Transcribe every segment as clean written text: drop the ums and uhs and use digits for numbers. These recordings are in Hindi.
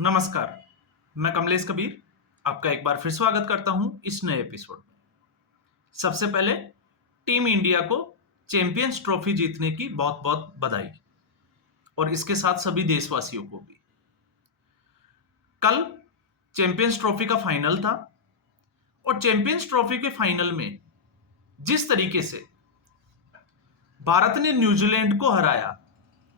नमस्कार, मैं कमलेश कबीर आपका एक बार फिर स्वागत करता हूं इस नए एपिसोड में। सबसे पहले टीम इंडिया को चैंपियंस ट्रॉफी जीतने की बहुत-बहुत बधाई और इसके साथ सभी देशवासियों को भी। कल चैंपियंस ट्रॉफी का फाइनल था और चैंपियंस ट्रॉफी के फाइनल में जिस तरीके से भारत ने न्यूजीलैंड को हराया,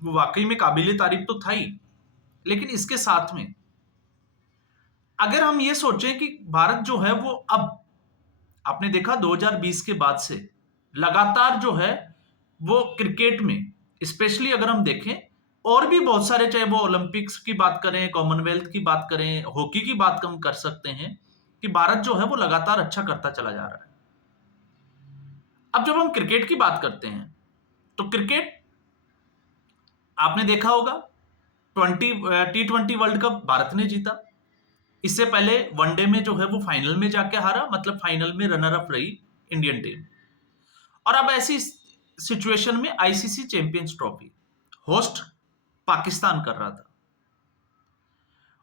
वो वाकई में काबिले तारीफ तो था ही, लेकिन इसके साथ में अगर हम ये सोचें कि भारत जो है वो अब आपने देखा 2020 के बाद से लगातार जो है वो क्रिकेट में स्पेशली अगर हम देखें और भी बहुत सारे, चाहे वो ओलंपिक्स की बात करें, कॉमनवेल्थ की बात करें, हॉकी की बात हम कर सकते हैं कि भारत जो है वो लगातार अच्छा करता चला जा रहा है। अब जब हम क्रिकेट की बात करते हैं तो क्रिकेट आपने देखा होगा T20 वर्ल्ड कप भारत ने जीता। इससे पहले वनडे में जो है वो फाइनल में जाके हारा, मतलब फाइनल में रनर अप रही इंडियन टीम। और अब ऐसी सिचुएशन में ICC champions trophy host Pakistan कर रहा था।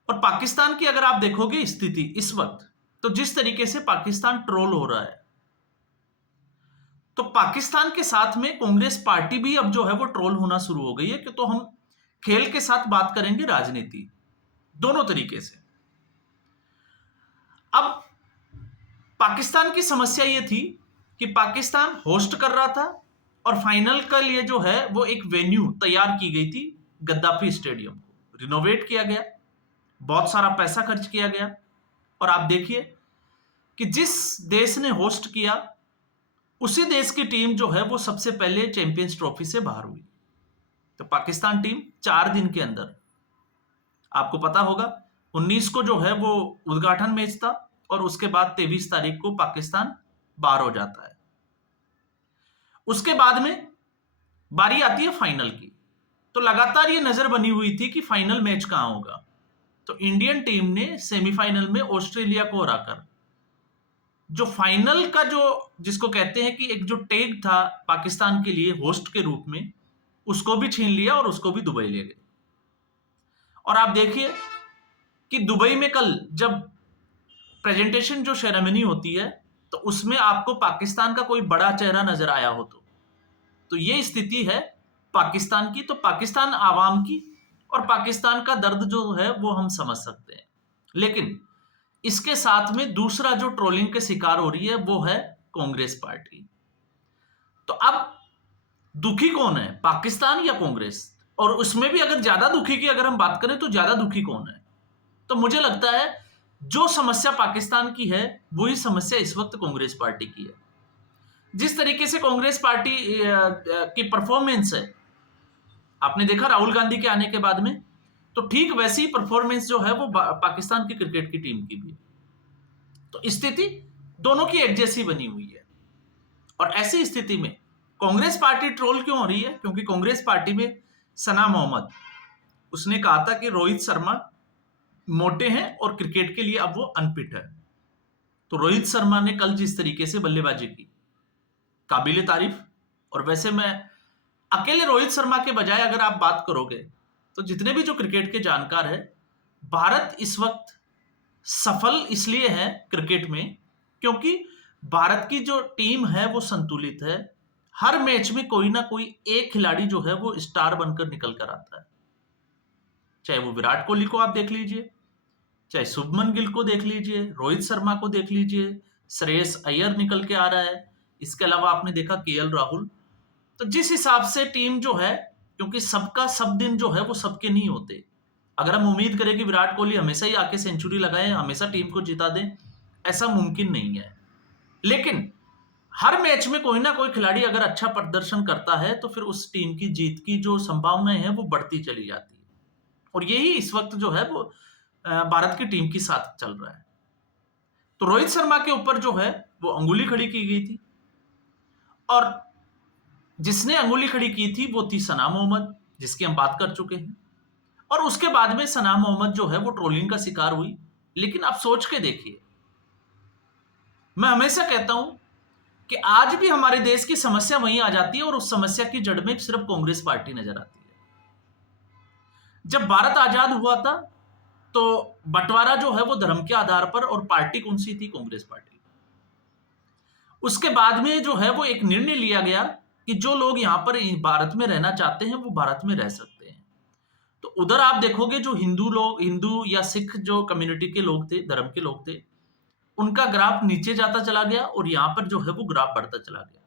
और पाकिस्तान की अगर आप देखोगे स्थिति इस वक्त, तो जिस तरीके से पाकिस्तान ट्रोल हो रहा है, तो पाकिस्तान के साथ में कांग्रेस पार्टी भी अब जो है वो ट्रोल होना शुरू हो गई है कि तो हम खेल के साथ बात करेंगे राजनीति, दोनों तरीके से। अब पाकिस्तान की समस्या यह थी कि पाकिस्तान होस्ट कर रहा था और फाइनल के लिए जो है वो एक वेन्यू तैयार की गई थी, गद्दाफी स्टेडियम को रिनोवेट किया गया, बहुत सारा पैसा खर्च किया गया। और आप देखिए कि जिस देश ने होस्ट किया उसी देश की टीम जो है वो सबसे पहले चैंपियंस ट्रॉफी से बाहर हुई। तो पाकिस्तान टीम 4 दिन के अंदर, आपको पता होगा 19 को जो है वो उद्घाटन मैच था और उसके बाद 23 तारीख को पाकिस्तान बाहर हो जाता है। उसके बाद में बारी आती है फाइनल की, तो लगातार ये नजर बनी हुई थी कि फाइनल मैच कहां होगा। तो इंडियन टीम ने सेमीफाइनल में ऑस्ट्रेलिया को हराकर जो फाइनल का जो जिसको कहते हैं कि एक जो टैग था पाकिस्तान के लिए होस्ट के रूप में, उसको भी छीन लिया और उसको भी दुबई ले गए। और आप देखिए कि दुबई में कल जब प्रेजेंटेशन जो सेरेमनी होती है तो उसमें आपको पाकिस्तान का कोई बड़ा चेहरा नजर आया हो तो ये स्थिति है पाकिस्तान की। तो पाकिस्तान आवाम की और पाकिस्तान का दर्द जो है वो हम समझ सकते हैं, लेकिन इसके साथ में दूसरा जो ट्रोलिंग के शिकार हो रही है वो है कांग्रेस पार्टी। तो अब दुखी कौन है, पाकिस्तान या कांग्रेस? और उसमें भी अगर ज्यादा दुखी की अगर हम बात करें तो ज्यादा दुखी कौन है? तो मुझे लगता है जो समस्या पाकिस्तान की है वही समस्या इस वक्त कांग्रेस पार्टी की है। जिस तरीके से कांग्रेस पार्टी की परफॉर्मेंस है, आपने देखा राहुल गांधी के आने के बाद में, तो ठीक वैसी परफॉर्मेंस जो है वो पाकिस्तान की क्रिकेट की टीम की भी। तो स्थिति दोनों की एक जैसी बनी हुई है। और ऐसी स्थिति में कांग्रेस पार्टी ट्रोल क्यों हो रही है? क्योंकि कांग्रेस पार्टी में सना मोहम्मद, उसने कहा था कि रोहित शर्मा मोटे हैं और क्रिकेट के लिए अब वो अनफिट है। तो रोहित शर्मा ने कल जिस तरीके से बल्लेबाजी की, काबिले तारीफ। और वैसे मैं अकेले रोहित शर्मा के बजाय अगर आप बात करोगे तो जितने भी जो क्रिकेट के जानकार है, भारत इस वक्त सफल इसलिए है क्रिकेट में क्योंकि भारत की जो टीम है वो संतुलित है। हर मैच में कोई ना कोई एक खिलाड़ी जो है वो स्टार बनकर निकल कर आता है, चाहे वो विराट कोहली को आप देख लीजिए, चाहे शुभमन गिल को देख लीजिए, रोहित शर्मा को देख लीजिए, श्रेयस अय्यर निकल के आ रहा है, इसके अलावा आपने देखा केएल राहुल। तो जिस हिसाब से टीम जो है, क्योंकि सबका सब दिन जो है वो सबके नहीं होते। अगर हम उम्मीद करें कि विराट कोहली हमेशा ही आके सेंचुरी लगाए, हमेशा टीम को जिता दें, ऐसा मुमकिन नहीं है। लेकिन हर मैच में कोई ना कोई खिलाड़ी अगर अच्छा प्रदर्शन करता है तो फिर उस टीम की जीत की जो संभावनाएं हैं वो बढ़ती चली जाती है। और यही इस वक्त जो है वो भारत की टीम के साथ चल रहा है। तो रोहित शर्मा के ऊपर जो है वो अंगुली खड़ी की गई थी और जिसने अंगुली खड़ी की थी वो थी सना मोहम्मद, जिसकी हम बात कर चुके हैं। और उसके बाद में सना मोहम्मद जो है वो ट्रोलिंग का शिकार हुई। लेकिन आप सोच के देखिए, मैं हमेशा कहता हूं कि आज भी हमारे देश की समस्या वहीं आ जाती है और उस समस्या की जड़ में सिर्फ कांग्रेस पार्टी नजर आती है। जब भारत आजाद हुआ था तो बंटवारा जो है वो धर्म के आधार पर, और पार्टी कौन सी थी? कांग्रेस पार्टी। उसके बाद में जो है वो एक निर्णय लिया गया कि जो लोग यहां पर भारत में रहना चाहते हैं वो भारत में रह सकते हैं। तो उधर आप देखोगे जो हिंदू या सिख जो कम्युनिटी के लोग थे, धर्म के लोग थे, उनका ग्राफ नीचे जाता चला गया और यहां पर जो है वो ग्राफ बढ़ता चला गया।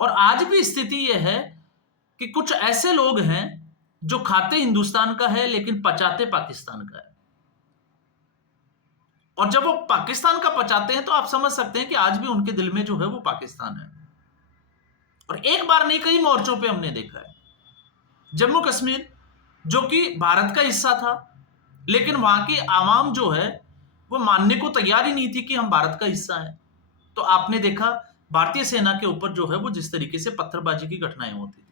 और आज भी स्थिति यह है कि कुछ ऐसे लोग हैं जो खाते हिंदुस्तान का है लेकिन पचाते पाकिस्तान का है। और जब वो पाकिस्तान का पचाते हैं तो आप समझ सकते हैं कि आज भी उनके दिल में जो है वो पाकिस्तान है। और एक बार नहीं, कई मोर्चों पे हमने देखा है। जम्मू कश्मीर जो कि भारत का हिस्सा था, लेकिन वहां की आवाम जो है वो मानने को तैयार ही नहीं थी कि हम भारत का हिस्सा है। तो आपने देखा भारतीय सेना के ऊपर जो है वो जिस तरीके से पत्थरबाजी की घटनाएं होती थी।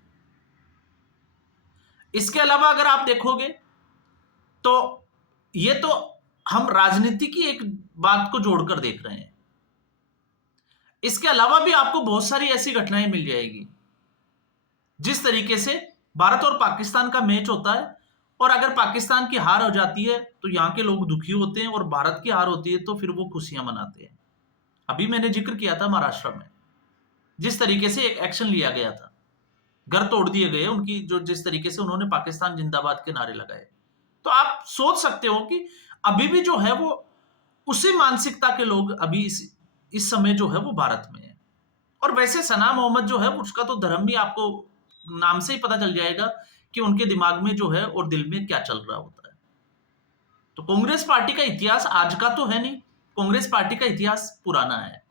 इसके अलावा अगर आप देखोगे तो ये तो हम राजनीति की एक बात को जोड़कर देख रहे हैं। इसके अलावा भी आपको बहुत सारी ऐसी घटनाएं मिल जाएगी। जिस तरीके से भारत और पाकिस्तान का मैच होता है और अगर पाकिस्तान की हार हो जाती है तो यहां के लोग दुखी होते हैं, और भारत की हार होती है तो फिर वो खुशियां मनाते हैं। अभी मैंने जिक्र किया था महाराष्ट्र में जिस तरीके से एक एक्शन लिया गया था, घर तोड़ दिए गए उनकी, जो जिस तरीके से उन्होंने पाकिस्तान जिंदाबाद के नारे लगाए। तो आप सोच सकते हो कि अभी भी जो है वो उसी मानसिकता के लोग अभी इस समय जो है वो भारत में है। और वैसे सना मोहम्मद जो है उसका तो धर्म भी आपको नाम से ही पता चल जाएगा कि उनके दिमाग में जो है और दिल में क्या चल रहा होता है। तो कांग्रेस पार्टी का इतिहास आज का तो है नहीं, कांग्रेस पार्टी का इतिहास पुराना है।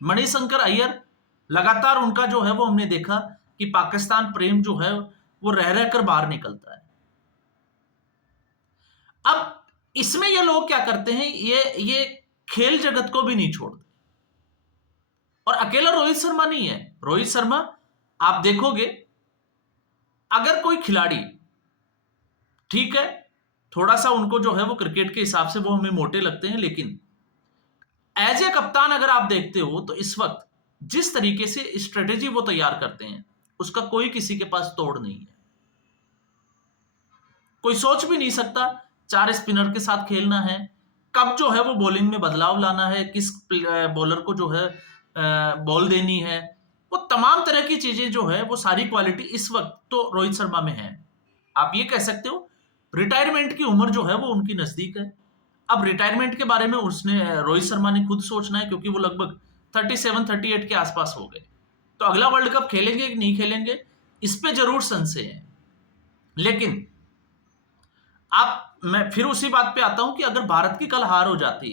मणिशंकर अय्यर लगातार उनका जो है वो हमने देखा कि पाकिस्तान प्रेम जो है वो रह रहकर बाहर निकलता है। अब इसमें ये लोग क्या करते हैं, ये खेल जगत को भी नहीं छोड़ते। और अकेला रोहित शर्मा नहीं है। रोहित शर्मा आप देखोगे, अगर कोई खिलाड़ी ठीक है, थोड़ा सा उनको जो है वो क्रिकेट के हिसाब से वो हमें मोटे लगते हैं, लेकिन एज ए कप्तान अगर आप देखते हो तो इस वक्त जिस तरीके से स्ट्रेटेजी वो तैयार करते हैं उसका कोई किसी के पास तोड़ नहीं है। कोई सोच भी नहीं सकता 4 स्पिनर के साथ खेलना है, कब जो है वो बॉलिंग में बदलाव लाना है, किस बॉलर को जो है बॉल देनी है, वो तमाम तरह की चीजें जो है वो सारी क्वालिटी इस वक्त तो रोहित शर्मा में है। आप ये कह सकते हो रिटायरमेंट की उम्र जो है वो उनकी नजदीक है। अब रिटायरमेंट के बारे में उसने रोहित शर्मा ने खुद सोचना है, क्योंकि वो लगभग 37-38 के आसपास हो गए। तो अगला वर्ल्ड कप खेलेंगे कि नहीं खेलेंगे इस पे जरूर संशय है। लेकिन मैं फिर उसी बात पे आता हूं कि अगर भारत की कल हार हो जाती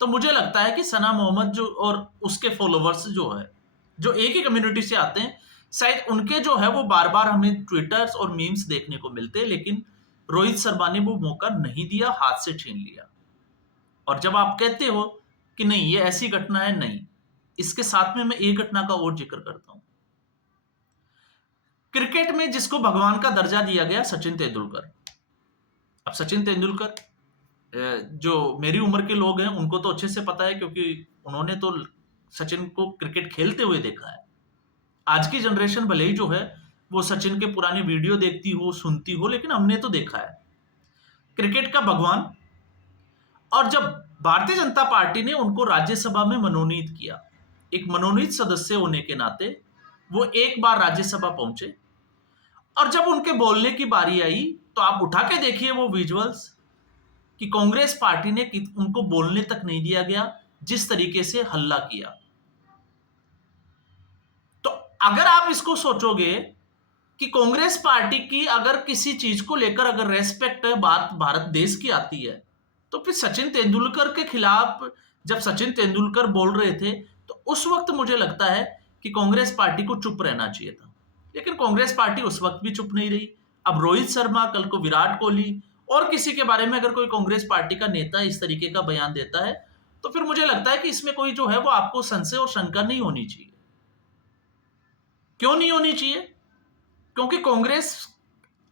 तो मुझे लगता है कि सना मोहम्मद जो और उसके फॉलोवर्स जो है जो एक ही कम्युनिटी से आते हैं, शायद उनके जो है वो बार बार हमें ट्विटर्स और मीम्स देखने को मिलते हैं, लेकिन रोहित शर्मा ने वो मौका नहीं दिया, हाथ से छीन लिया। और जब आप कहते हो कि नहीं ये ऐसी घटना है, नहीं, इसके साथ में मैं एक घटना का और जिक्र करता हूं। क्रिकेट में जिसको भगवान का दर्जा दिया गया, सचिन तेंदुलकर। अब सचिन तेंदुलकर, जो मेरी उम्र के लोग हैं उनको तो अच्छे से पता है, क्योंकि उन्होंने तो सचिन को क्रिकेट खेलते हुए देखा है। आज की जनरेशन भले ही जो है वो सचिन के पुराने वीडियो देखती हो, सुनती हो, लेकिन हमने तो देखा है क्रिकेट का भगवान। और जब भारतीय जनता पार्टी ने उनको राज्यसभा में मनोनीत किया, एक मनोनीत सदस्य होने के नाते वो एक बार राज्यसभा पहुंचे, और जब उनके बोलने की बारी आई तो आप उठा के देखिए वो विजुअल्स कि कांग्रेस पार्टी ने उनको बोलने तक नहीं दिया गया, जिस तरीके से हल्ला किया। तो अगर आप इसको सोचोगे कि कांग्रेस पार्टी की अगर किसी चीज को लेकर अगर रेस्पेक्ट बात भारत देश की आती है, तो फिर सचिन तेंदुलकर के खिलाफ जब सचिन तेंदुलकर बोल रहे थे तो उस वक्त मुझे लगता है कि कांग्रेस पार्टी को चुप रहना चाहिए था, लेकिन कांग्रेस पार्टी उस वक्त भी चुप नहीं रही। अब रोहित शर्मा, कल को विराट कोहली और किसी के बारे में अगर कोई कांग्रेस पार्टी का नेता इस तरीके का बयान देता है तो फिर मुझे लगता है कि इसमें कोई जो है वो आपको संशय और शंका नहीं होनी चाहिए। क्यों नहीं होनी चाहिए? क्योंकि कांग्रेस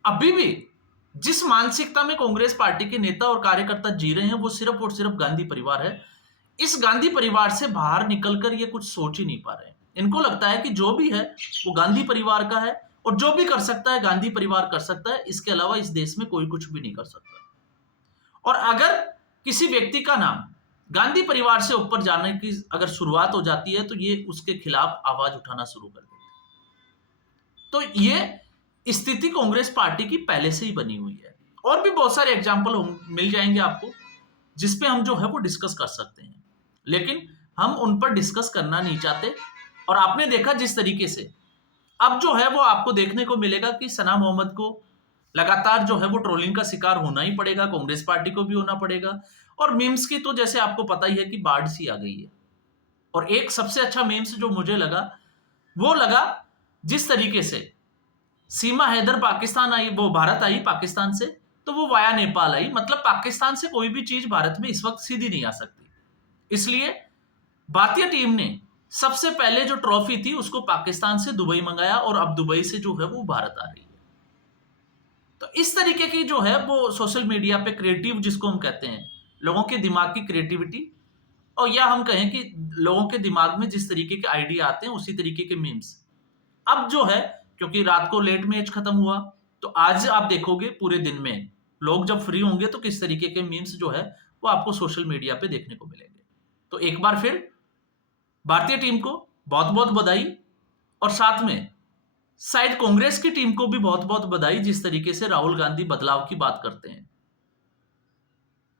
अभी भी जिस मानसिकता में कांग्रेस पार्टी के नेता और कार्यकर्ता जी रहे हैं वो सिर्फ और सिर्फ गांधी परिवार है। इस गांधी परिवार से बाहर निकलकर ये कुछ सोच ही नहीं पा रहे हैं। इनको लगता है कि जो भी है वो गांधी परिवार का है और जो भी कर सकता है गांधी परिवार कर सकता है, इसके अलावा इस देश में कोई कुछ भी नहीं कर सकता। और अगर किसी व्यक्ति का नाम गांधी परिवार से ऊपर जाने की अगर शुरुआत हो जाती है तो ये उसके खिलाफ आवाज उठाना शुरू कर देते हैं। तो ये स्थिति कांग्रेस पार्टी की पहले से ही बनी हुई है। और भी बहुत सारे एग्जाम्पल मिल जाएंगे आपको जिसपे हम जो है वो डिस्कस कर सकते हैं, लेकिन हम उन पर डिस्कस करना नहीं चाहते। और आपने देखा जिस तरीके से अब जो है वो आपको देखने को मिलेगा कि सना मोहम्मद को लगातार जो है वो ट्रोलिंग का शिकार होना ही पड़ेगा, कांग्रेस पार्टी को भी होना पड़ेगा। और मीम्स की तो जैसे आपको पता ही है कि बाढ़ सी आ गई है। और एक सबसे अच्छा मीम्स जो मुझे लगा वो लगा जिस तरीके से सीमा हैदर पाकिस्तान आई, वो भारत आई पाकिस्तान से, तो वो वाया नेपाल आई। मतलब पाकिस्तान से कोई भी चीज भारत में इस वक्त सीधी नहीं आ सकती। इसलिए भारतीय टीम ने सबसे पहले जो ट्रॉफी थी उसको पाकिस्तान से दुबई मंगाया और अब दुबई से जो है वो भारत आ रही है। तो इस तरीके की जो है वो सोशल मीडिया पे क्रिएटिव, जिसको हम कहते हैं लोगों के दिमाग की क्रिएटिविटी, और या हम कहें कि लोगों के दिमाग में जिस तरीके के आइडिया आते हैं उसी तरीके के मीम्स अब जो है, क्योंकि रात को लेट मैच खत्म हुआ तो आज आप देखोगे पूरे दिन में लोग जब फ्री होंगे तो किस तरीके के मीम्स जो है वो आपको सोशल मीडिया पे देखने को मिलेंगे। तो एक बार फिर भारतीय टीम को बहुत बहुत बधाई, और साथ में शायद कांग्रेस की टीम को भी बहुत बहुत बधाई जिस तरीके से राहुल गांधी बदलाव की बात करते हैं।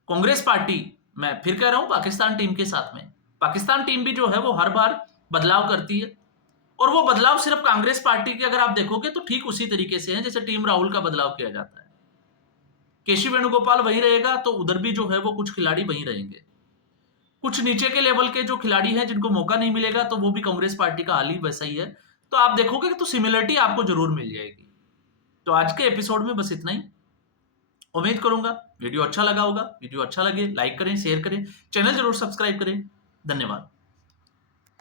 कांग्रेस पार्टी, मैं फिर कह रहा हूं, पाकिस्तान टीम के साथ में पाकिस्तान टीम भी जो है वो हर बार बदलाव करती है, और वो बदलाव सिर्फ कांग्रेस पार्टी के अगर आप देखोगे तो ठीक उसी तरीके से है जैसे टीम राहुल का बदलाव किया जाता है। केसी वेणुगोपाल वही रहेगा तो उधर भी जो है वो कुछ खिलाड़ी वही रहेंगे। कुछ नीचे के लेवल के जो खिलाड़ी हैं जिनको मौका नहीं मिलेगा तो वो भी कांग्रेस पार्टी का हाल ही वैसा ही है। तो आप देखोगे तो सिमिलरिटी आपको जरूर मिल जाएगी। तो आज के एपिसोड में बस इतना ही। उम्मीद करूंगा वीडियो अच्छा लगा होगा। वीडियो अच्छा लगे लाइक करें, शेयर करें, चैनल जरूर सब्सक्राइब करें। धन्यवाद।